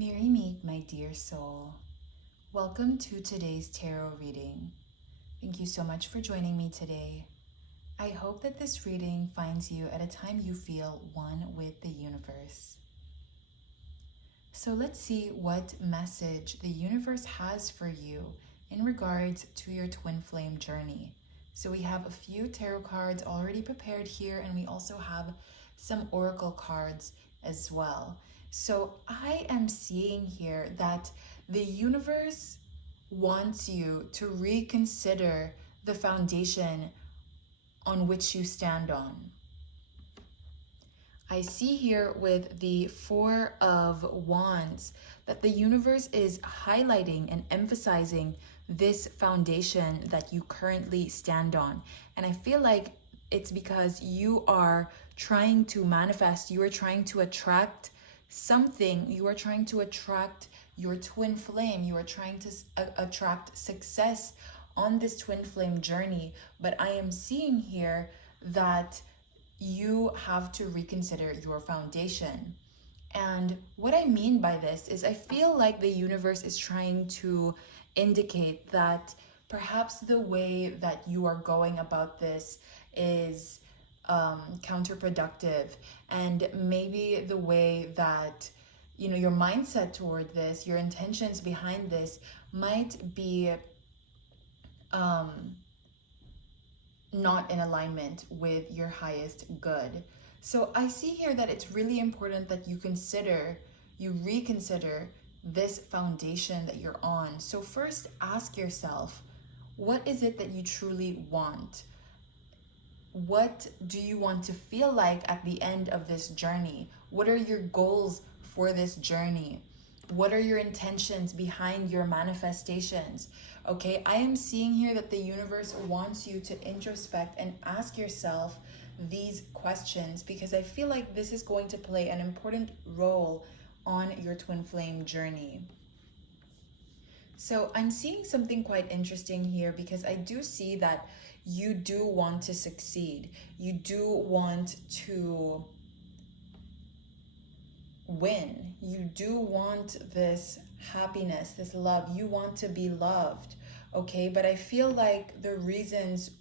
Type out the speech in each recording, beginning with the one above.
Mary Meek, my dear soul, welcome to today's tarot reading. Thank you so much for joining me today. I hope that this reading finds you at a time you feel one with the universe. So let's see what message the universe has for you in regards to your twin flame journey. So we have a few tarot cards already prepared here, and we also have some oracle cards as well. So I am seeing here that the universe wants you to reconsider the foundation on which you stand on. I see here with the Four of Wands that the universe is highlighting and emphasizing this foundation that you currently stand on. And I feel like it's because you are trying to manifest, you are trying to attract something, you are trying to attract your twin flame, you are trying to attract success on this twin flame journey. But I am seeing here that you have to reconsider your foundation. And what I mean by this is I feel like the universe is trying to indicate that perhaps the way that you are going about this is counterproductive, and maybe the way that your mindset toward this, your intentions behind this might be not in alignment with your highest good. So I see here that it's really important that you reconsider this foundation that you're on. So first, ask yourself, what is it that you truly want? What do you want to feel like at the end of this journey? What are your goals for this journey? What are your intentions behind your manifestations? Okay, I am seeing here that the universe wants you to introspect and ask yourself these questions, because I feel like this is going to play an important role on your twin flame journey. So I'm seeing something quite interesting here, because I do see that you do want to succeed. You do want to win. You do want this happiness, this love. You want to be loved, okay? But I feel like the reasons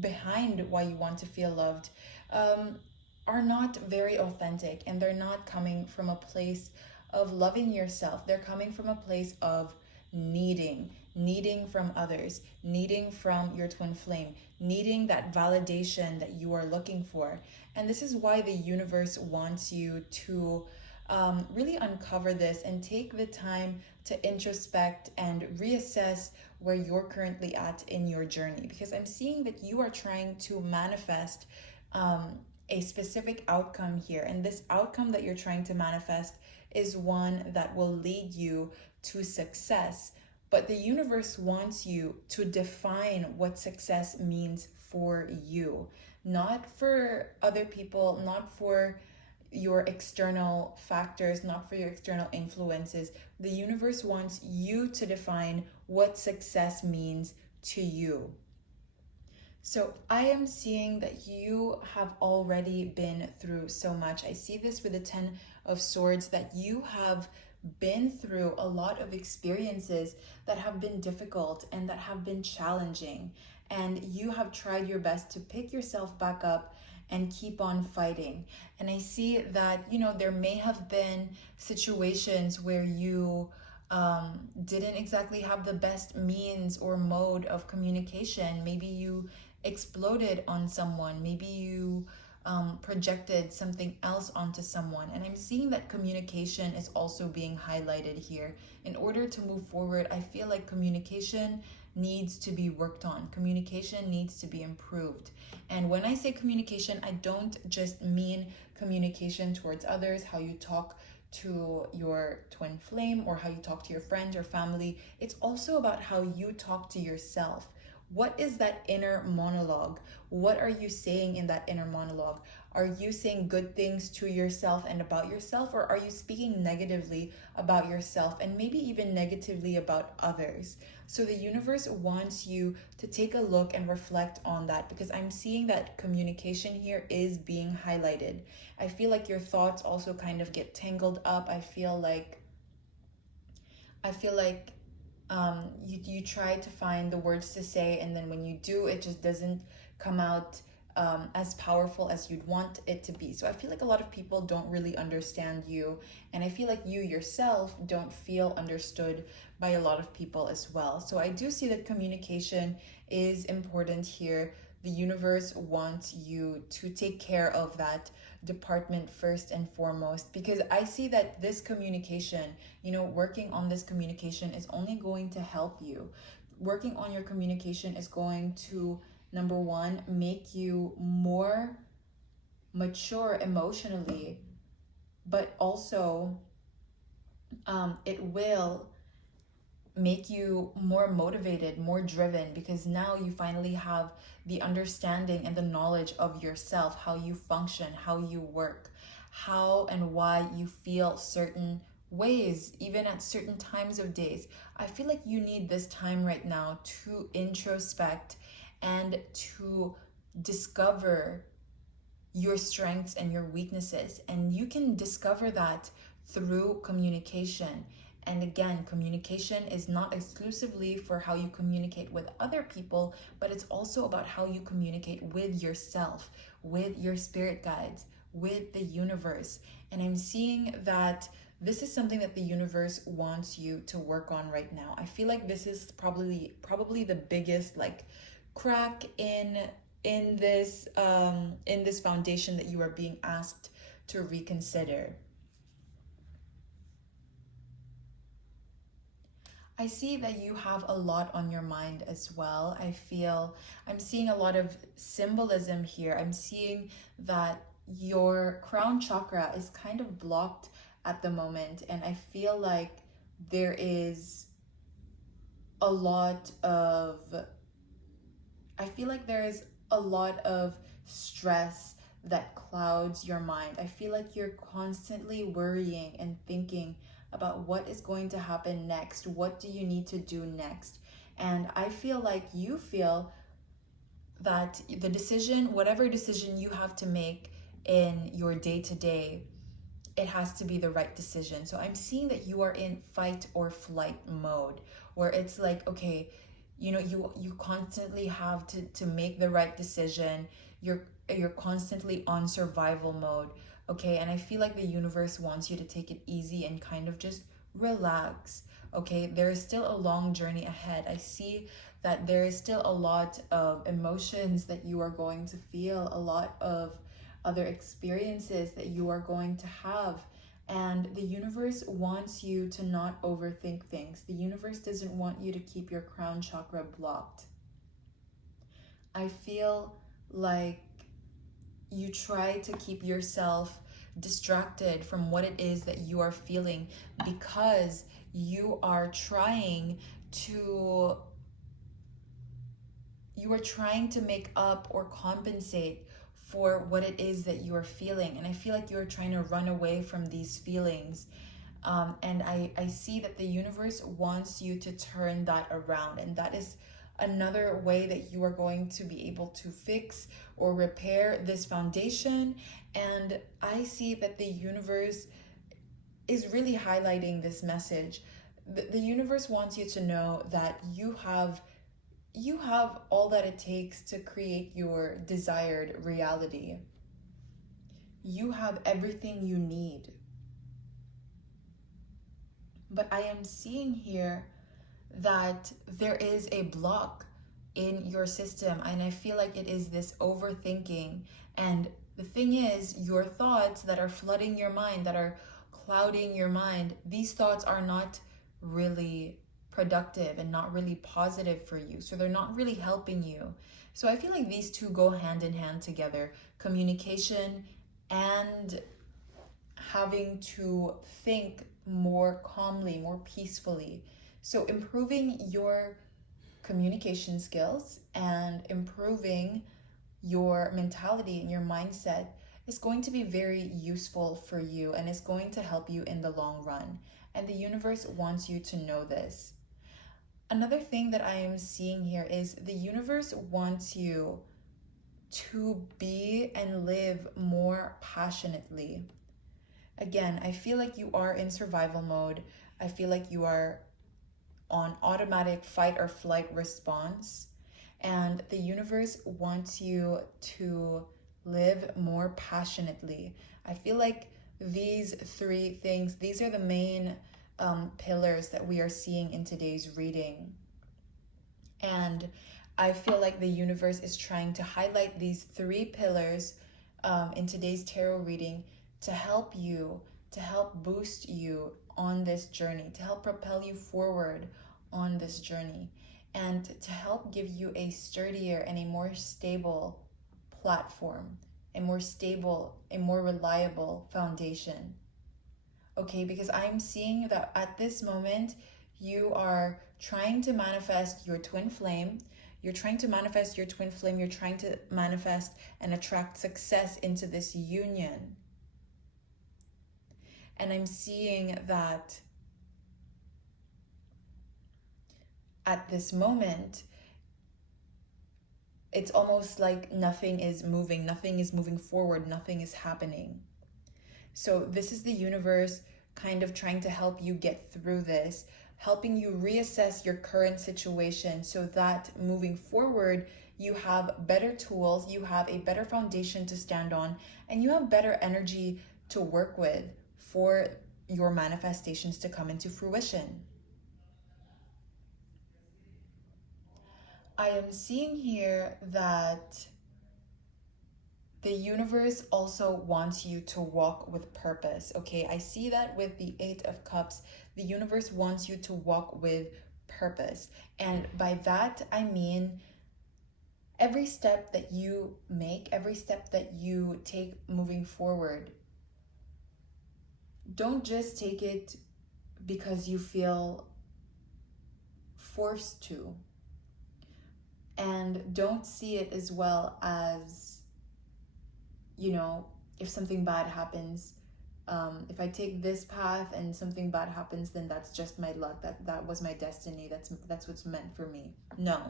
behind why you want to feel loved are not very authentic, and they're not coming from a place of loving yourself. They're coming from a place of needing from others, needing from your twin flame, needing that validation that you are looking for. And this is why the universe wants you to really uncover this and take the time to introspect and reassess where you're currently at in your journey, because I'm seeing that you are trying to manifest a specific outcome here, and this outcome that you're trying to manifest is one that will lead you to success. But the universe wants you to define what success means for you, not for other people, not for your external factors, not for your external influences. The universe wants you to define what success means to you. So I am seeing that you have already been through so much. I see this with the 10 of Swords, that you have been through a lot of experiences that have been difficult and that have been challenging. And you have tried your best to pick yourself back up and keep on fighting. And I see that, there may have been situations where you didn't exactly have the best means or mode of communication. Maybe you exploded on someone. Maybe you projected something else onto someone. And I'm seeing that communication is also being highlighted here. In order to move forward, I feel like communication needs to be worked on. Communication needs to be improved. And when I say communication, I don't just mean communication towards others, how you talk to your twin flame or how you talk to your friends or family. It's also about how you talk to yourself. What is that inner monologue? What are you saying in that inner monologue? Are you saying good things to yourself and about yourself, or are you speaking negatively about yourself and maybe even negatively about others? So the universe wants you to take a look and reflect on that, because I'm seeing that communication here is being highlighted. I feel like your thoughts also kind of get tangled up. I feel like I feel like you try to find the words to say, and then when you do, it just doesn't come out as powerful as you'd want it to be. So I feel like a lot of people don't really understand you, and I feel like you yourself don't feel understood by a lot of people as well. So I do see that communication is important here. The universe wants you to take care of that department first and foremost, because I see that this communication, working on this communication is only going to help you. Working on your communication is going to, number one, make you more mature emotionally, but also it will make you more motivated, more driven, because now you finally have the understanding and the knowledge of yourself, how you function, how you work, how and why you feel certain ways, even at certain times of days. I feel like you need this time right now to introspect and to discover your strengths and your weaknesses. And you can discover that through communication. And again, communication is not exclusively for how you communicate with other people, but it's also about how you communicate with yourself, with your spirit guides, with the universe. And I'm seeing that this is something that the universe wants you to work on right now. I feel like this is probably the biggest crack in this foundation that you are being asked to reconsider. I see that you have a lot on your mind as well. I'm seeing a lot of symbolism here. I'm seeing that your crown chakra is kind of blocked at the moment, and I feel like there is a lot of stress that clouds your mind. I feel like you're constantly worrying and thinking about what is going to happen next. What do you need to do next? And I feel like you feel that the decision, whatever decision you have to make in your day to day, it has to be the right decision. So I'm seeing that you are in fight or flight mode, where it's like, okay, you constantly have to make the right decision. You're constantly on survival mode. Okay, and I feel like the universe wants you to take it easy and kind of just relax. Okay, there is still a long journey ahead. I see that there is still a lot of emotions that you are going to feel, a lot of other experiences that you are going to have. And the universe wants you to not overthink things. The universe doesn't want you to keep your crown chakra blocked. I feel like you try to keep yourself distracted from what it is that you are feeling, because you are trying to make up or compensate for what it is that you are feeling. And I feel like you're trying to run away from these feelings. And I see that the universe wants you to turn that around. And that is another way that you are going to be able to fix or repair this foundation. And I see that the universe is really highlighting this message. The universe wants you to know that you have all that it takes to create your desired reality. You have everything you need. But I am seeing here that there is a block in your system, and I feel like it is this overthinking. And the thing is, your thoughts that are flooding your mind, that are clouding your mind, these thoughts are not really productive and not really positive for you. So they're not really helping you. So I feel like these two go hand in hand together. Communication and having to think more calmly, more peacefully. So improving your communication skills and improving your mentality and your mindset is going to be very useful for you, and it's going to help you in the long run. And the universe wants you to know this. Another thing that I am seeing here is the universe wants you to be and live more passionately. Again, I feel like you are in survival mode. I feel like you are on automatic fight or flight response, and the universe wants you to live more passionately. I feel like these three things, these are the main pillars that we are seeing in today's reading. And I feel like the universe is trying to highlight these three pillars in today's tarot reading to help you, to help boost you on this journey, to help propel you forward on this journey, and to help give you a sturdier and a more stable platform, a more stable, a more reliable foundation. Okay, because I'm seeing that at this moment, you are trying to manifest your twin flame. You're trying to manifest your twin flame. You're trying to manifest and attract success into this union. And I'm seeing that at this moment, it's almost like nothing is moving forward, nothing is happening. So this is the universe kind of trying to help you get through this, helping you reassess your current situation so that moving forward, you have better tools, you have a better foundation to stand on, and you have better energy to work with for your manifestations to come into fruition. I am seeing here that the universe also wants you to walk with purpose, okay? I see that with the Eight of Cups. The universe wants you to walk with purpose. And by that, I mean every step that you make, every step that you take moving forward, don't just take it because you feel forced to. And don't see it as well as, you know, if something bad happens, if I take this path and something bad happens, then that's just my luck. That was my destiny. That's what's meant for me. No,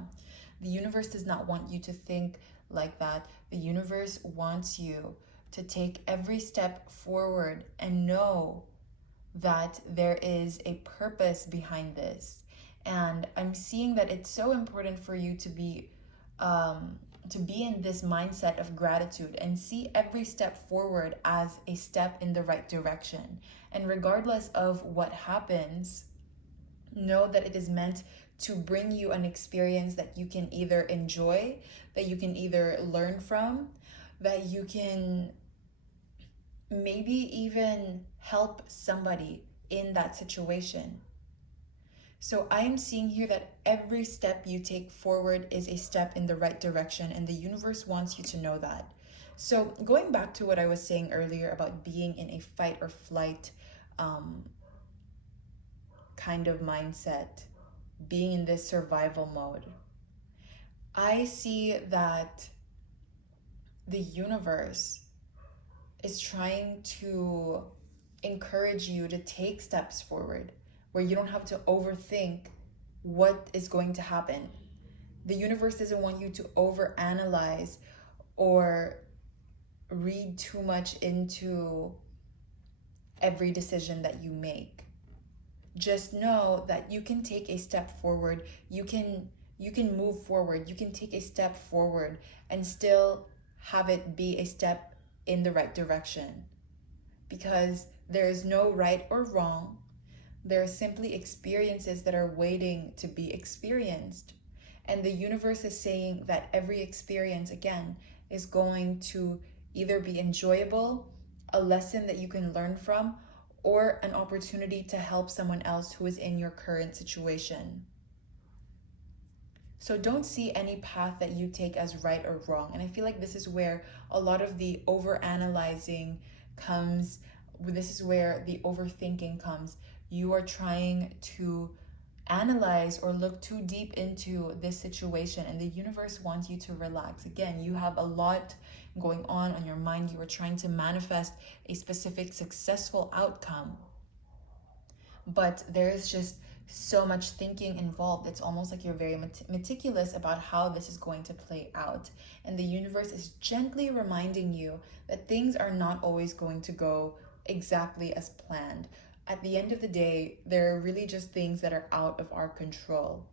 the universe does not want you to think like that. The universe wants you to take every step forward and know that there is a purpose behind this. And I'm seeing that it's so important for you to be in this mindset of gratitude and see every step forward as a step in the right direction. And regardless of what happens, know that it is meant to bring you an experience that you can either enjoy, that you can either learn from, that you can maybe even help somebody in that situation. So I am seeing here that every step you take forward is a step in the right direction, and the universe wants you to know that. So going back to what I was saying earlier about being in a fight or flight kind of mindset, being in this survival mode, I see that the universe is trying to encourage you to take steps forward where you don't have to overthink what is going to happen. The universe doesn't want you to overanalyze or read too much into every decision that you make. Just know that you can take a step forward. You can move forward. You can take a step forward and still have it be a step in the right direction. Because there is no right or wrong. There are simply experiences that are waiting to be experienced. And the universe is saying that every experience, again, is going to either be enjoyable, a lesson that you can learn from, or an opportunity to help someone else who is in your current situation. So don't see any path that you take as right or wrong. And I feel like this is where a lot of the overanalyzing comes. This is where the overthinking comes. You are trying to analyze or look too deep into this situation, and the universe wants you to relax. Again, you have a lot going on your mind. You are trying to manifest a specific successful outcome, but there is just so much thinking involved. It's almost like you're very meticulous about how this is going to play out, and the universe is gently reminding you that things are not always going to go exactly as planned. at the end of the day, they're really just things that are out of our control.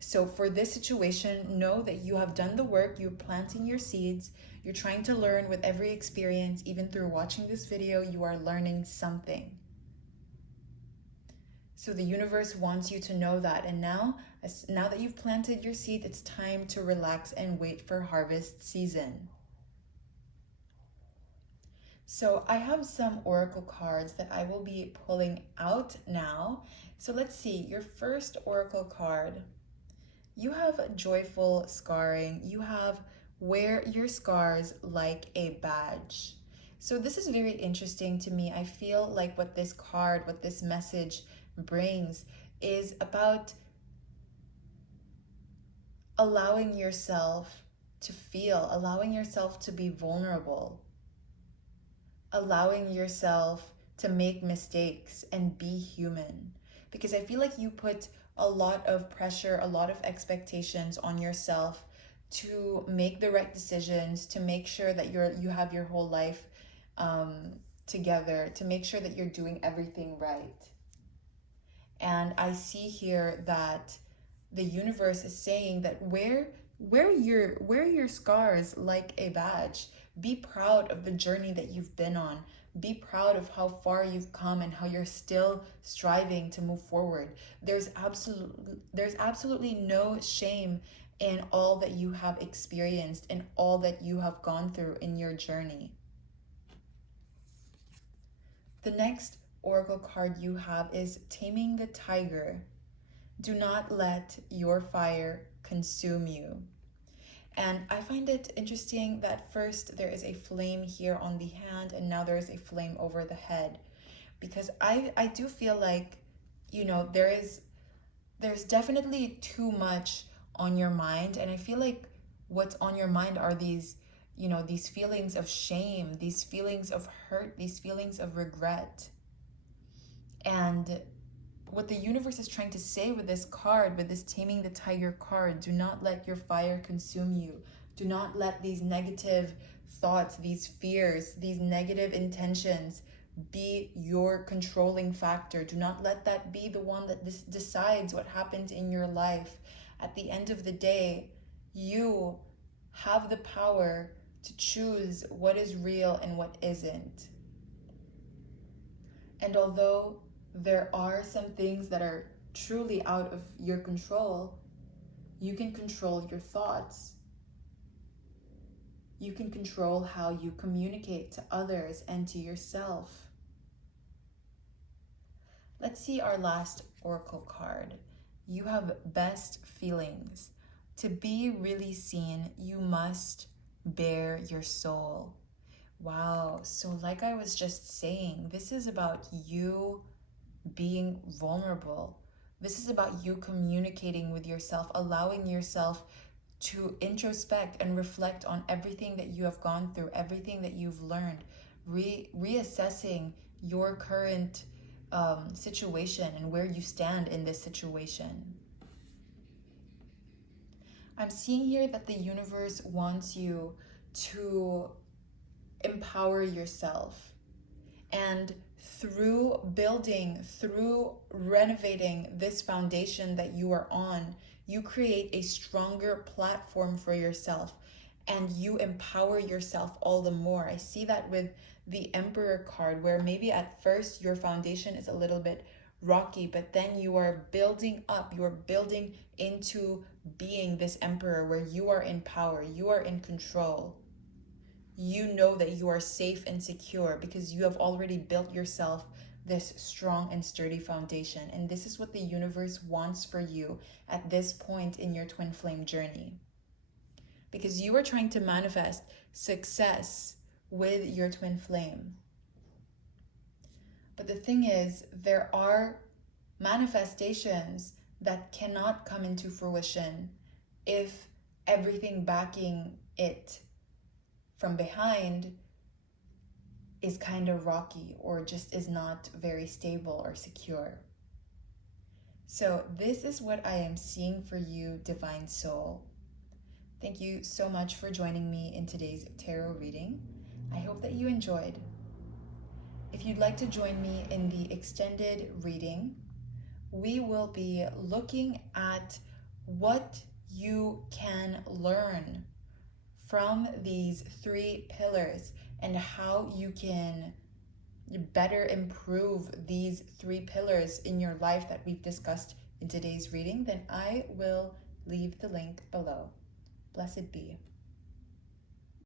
So for this situation, know that you have done the work, you're planting your seeds, you're trying to learn with every experience. Even through watching this video, you are learning something. So the universe wants you to know that. And now that you've planted your seed, it's time to relax and wait for harvest season. So I have some oracle cards that I will be pulling out now. So let's see, your first oracle card. You have joyful scarring. You have wear your scars like a badge. So this is very interesting to me. I feel like what this card, what this message brings is about allowing yourself to feel, allowing yourself to be vulnerable, allowing yourself to make mistakes and be human. Because I feel like you put a lot of pressure, a lot of expectations on yourself to make the right decisions, to make sure that you have your whole life together, to make sure that you're doing everything right. And I see here that the universe is saying that wear your scars like a badge. Be proud of the journey that you've been on. Be proud of how far you've come and how you're still striving to move forward. There's absolutely no shame in all that you have experienced and all that you have gone through in your journey. The next oracle card you have is Taming the Tiger. Do not let your fire consume you. And I find it interesting that first there is a flame here on the hand and now there is a flame over the head. Because I do feel like, there's definitely too much on your mind. And I feel like what's on your mind are these feelings of shame, these feelings of hurt, these feelings of regret. And what the universe is trying to say with this card, with this Taming the Tiger card, do not let your fire consume you. Do not let these negative thoughts, these fears, these negative intentions be your controlling factor. Do not let that be the one that decides what happens in your life. At the end of the day, you have the power to choose what is real and what isn't. And although there are some things that are truly out of your control, you can control your thoughts. You can control how you communicate to others and to yourself. Let's see our last oracle card. You have best feelings. To be really seen, you must bare your soul. Wow. So like I was just saying, this is about you being vulnerable. This is about you communicating with yourself, allowing yourself to introspect and reflect on everything that you have gone through, everything that you've learned, reassessing your current situation and where you stand in this situation. I'm seeing here that the universe wants you to empower yourself. And through renovating this foundation that you are on, you create a stronger platform for yourself and you empower yourself all the more. I see that with the Emperor card, where maybe at first your foundation is a little bit rocky, but then you are building up, you are building into being this Emperor where you are in power, you are in control. You know that you are safe and secure because you have already built yourself this strong and sturdy foundation. And this is what the universe wants for you at this point in your twin flame journey. Because you are trying to manifest success with your twin flame. But the thing is, there are manifestations that cannot come into fruition if everything backing it from behind is kind of rocky or just is not very stable or secure. So this is what I am seeing for you, Divine Soul. Thank you so much for joining me in today's tarot reading. I hope that you enjoyed. If you'd like to join me in the extended reading, we will be looking at what you can learn from these 3 pillars and how you can better improve these 3 pillars in your life that we've discussed in today's reading, then I will leave the link below. Blessed be.